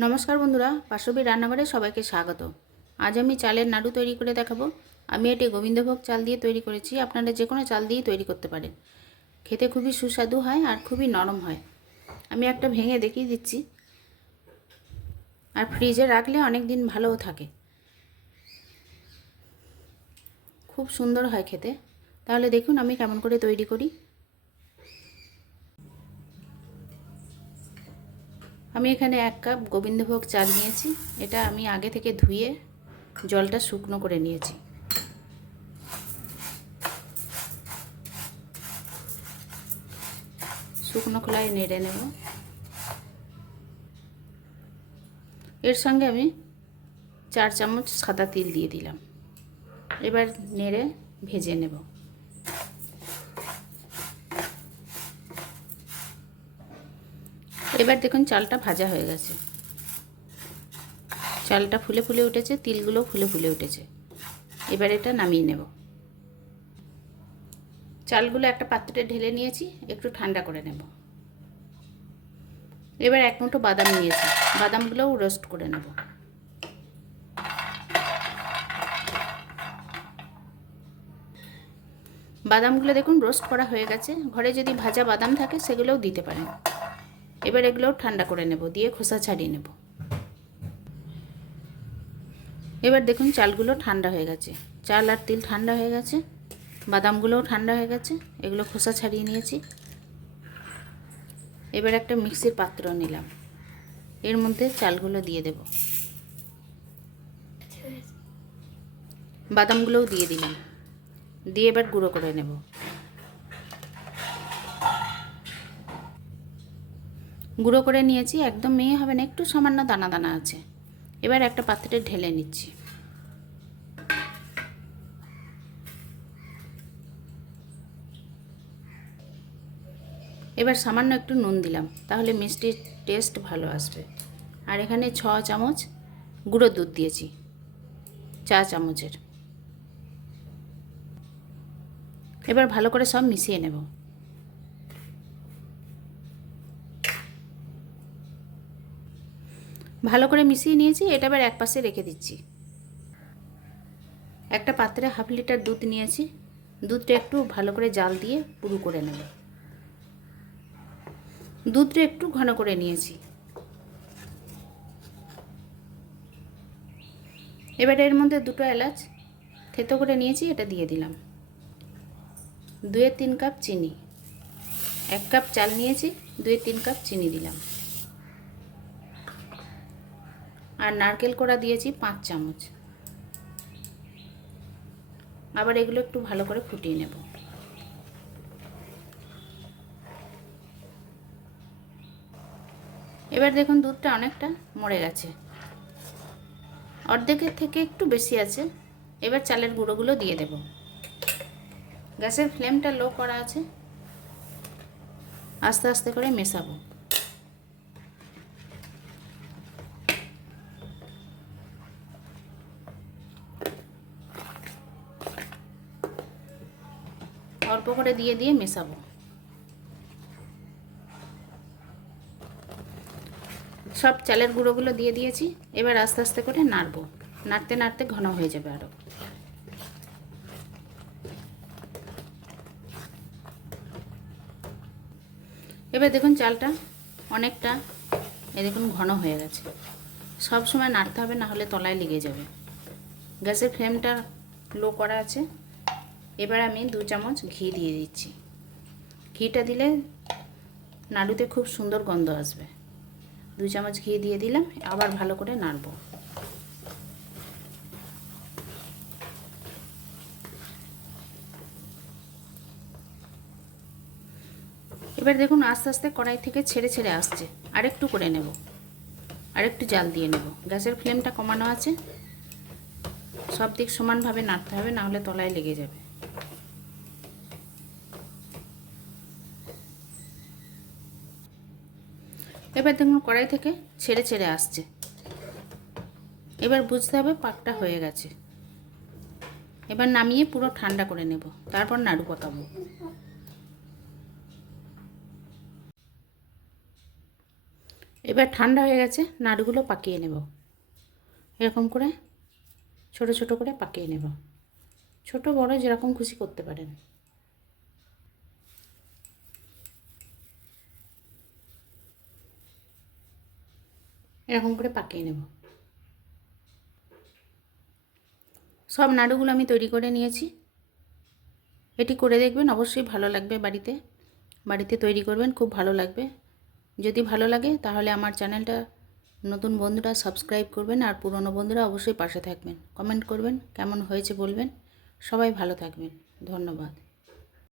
নমস্কার বন্ধুরা পাশবী রান্নাঘরে সবাইকে স্বাগত। আজ আমি চালের নাড়ু তৈরি করে দেখাবো। আমি এটি গোবিন্দভোগ চাল দিয়ে তৈরি করেছি, আপনারা যে কোনো চাল দিয়েই তৈরি করতে পারেন। খেতে খুবই সুস্বাদু হয় আর খুবই নরম হয়। আমি একটা ভেঙে দেখিয়ে দিচ্ছি। আর ফ্রিজে রাখলে অনেক দিন ভালোও থাকে। খুব সুন্দর হয় খেতে। তাহলে দেখুন আমি কেমন করে তৈরি করি। আমি এখানে এক কাপ গোবিন্দভোগ চাল নিয়েছি। এটা আমি আগে থেকে ধুয়ে জলটা শুকনো করে নিয়েছি। শুকনো খোলায় নেড়ে নেব। এর সঙ্গে আমি চার চামচ সাদা তিল দিয়ে দিলাম। এবার নেড়ে ভেজে নেব। এবার দেখুন চালটা ভাজা হয়ে গেছে। চালটা ফুলে ফুলে উঠেছে তিলগুলো ফুলে ফুলে উঠেছে। এবার এটা নামিয়ে নেব। চালগুলো একটা পাত্রে ঢেলে নিয়েছি, একটু ঠান্ডা করে নেব। এবার এক মুঠো বাদাম নিয়েছি, বাদামগুলোও রোস্ট করে নেব। বাদামগুলো দেখুন রোস্ট করা হয়ে গেছে। ঘরে যদি ভাজা বাদাম থাকে, সেগুলোও দিতে পারেন। এবার এগুলোও ঠান্ডা করে নেব, দিয়ে খোসা ছাড়িয়ে নেব। এবার দেখুন চালগুলো ঠান্ডা হয়ে গেছে। চাল আর তিল ঠান্ডা হয়ে গেছে, বাদামগুলোও ঠান্ডা হয়ে গেছে, এগুলো খোসা ছাড়িয়ে নিয়েছি। এবার একটা মিক্সির পাত্র নিলাম, এর মধ্যে চালগুলো দিয়ে দেব। বাদামগুলোও দিয়ে দিলাম, দিয়ে এবার গুঁড়ো করে নেব। গুঁড়ো করে নিয়েছি, একদম মেয়ে হবে না, একটু সামান্য দানা দানা আছে। এবার একটা পাত্রে ঢেলে নিচ্ছি। এবার সামান্য একটু নুন দিলাম, তাহলে মিষ্টির টেস্ট ভালো আসবে। আর এখানে ছ চামচ গুঁড়ো দুধ দিয়েছি, চা চামচের। এবার ভালো করে সব মিশিয়ে নেব। ভালো করে মিশিয়ে নিয়েছি, এটা এবার এক পাশে রেখে দিচ্ছি। একটা পাত্রে হাফ লিটার দুধ নিয়েছি, দুধটা একটু ভালো করে জাল দিয়ে পুরু করে নেব। দুধটা একটু ঘন করে নিয়েছি। এবার এর মধ্যে দুটো এলাচ থেতো করে নিয়েছি, এটা দিয়ে দিলাম। দুয়ে তিন কাপ চিনি, এক কাপ চাল নিয়েছি, দুয়ে তিন কাপ চিনি দিলাম। আর নারকেল কোড়া দিয়েছি পাঁচ চামচ। আবার এগুলো একটু ভালো করে ফুটিয়ে নেব। এবার দেখুন দুধটা অনেকটা মরে গেছে। অর্ধেকের থেকে একটু বেশি আছে। এবার চালের গুঁড়োগুলো দিয়ে দেব। গ্যাসের ফ্লেমটা লো করা আছে। আস্তে আস্তে করে মেশাবো। অল্প করে দিয়ে দিয়ে মেশাবো। সব চালের গুঁড়োগুলো দিয়ে দিয়েছি, এবার আস্তে আস্তে করে নাড়বো। নাড়তে নাড়তে ঘন হয়ে যাবে আরও এবার দেখুন চালটা অনেকটা এ দেখুন ঘন হয়ে গেছে। সব সময় নাড়তে হবে, না হলে তলায় লেগে যাবে। গ্যাসের ফ্লেমটা লো করা আছে। এবার আমি দু চামচ ঘি দিয়ে দিচ্ছি। ঘিটা দিলে নাড়ুতে খুব সুন্দর গন্ধ আসবে। দু চামচ ঘি দিয়ে দিলাম, আবার ভালো করে নাড়ব। এবার দেখুন আস্তে আস্তে কড়াই থেকে ছেড়ে ছেড়ে আসছে। আরেকটু করে নেব। আরেকটু জাল দিয়ে নেব। গ্যাসের ফ্লেমটা কমানো আছে। সব দিক সমানভাবে নাড়তে হবে, না হলে তলায় লেগে যাবে। এবার দেখুন কড়াই থেকে ছেড়ে ছেড়ে আসছে। এবার বুঝতে হবে পাকটা হয়ে গেছে। এবার নামিয়ে পুরো ঠান্ডা করে নেব, তারপর নাড়ু পাকাবো। এবার ঠান্ডা হয়ে গেছে, নাড়ুগুলো পাকিয়ে নেব। এরকম করে, ছোট ছোট করে পাকিয়ে নেব। ছোট, বড়, যেরকম খুশি করতে পারেন। এরকম করে পাকিয়ে নেব। সব নাড়ুগুলো আমি তৈরি করে নিয়েছি। এটি করে দেখবেন অবশ্যই ভালো লাগবে বাড়িতে। বাড়িতে তৈরি করবেন, খুব ভালো লাগবে। যদি ভালো লাগে তাহলে আমার চ্যানেলটা নতুন বন্ধুরা সাবস্ক্রাইব করবেন আর পুরনো বন্ধুরা অবশ্যই পাশে থাকবেন। কমেন্ট করবেন, কেমন হয়েছে বলবেন। সবাই ভালো থাকবেন। ধন্যবাদ।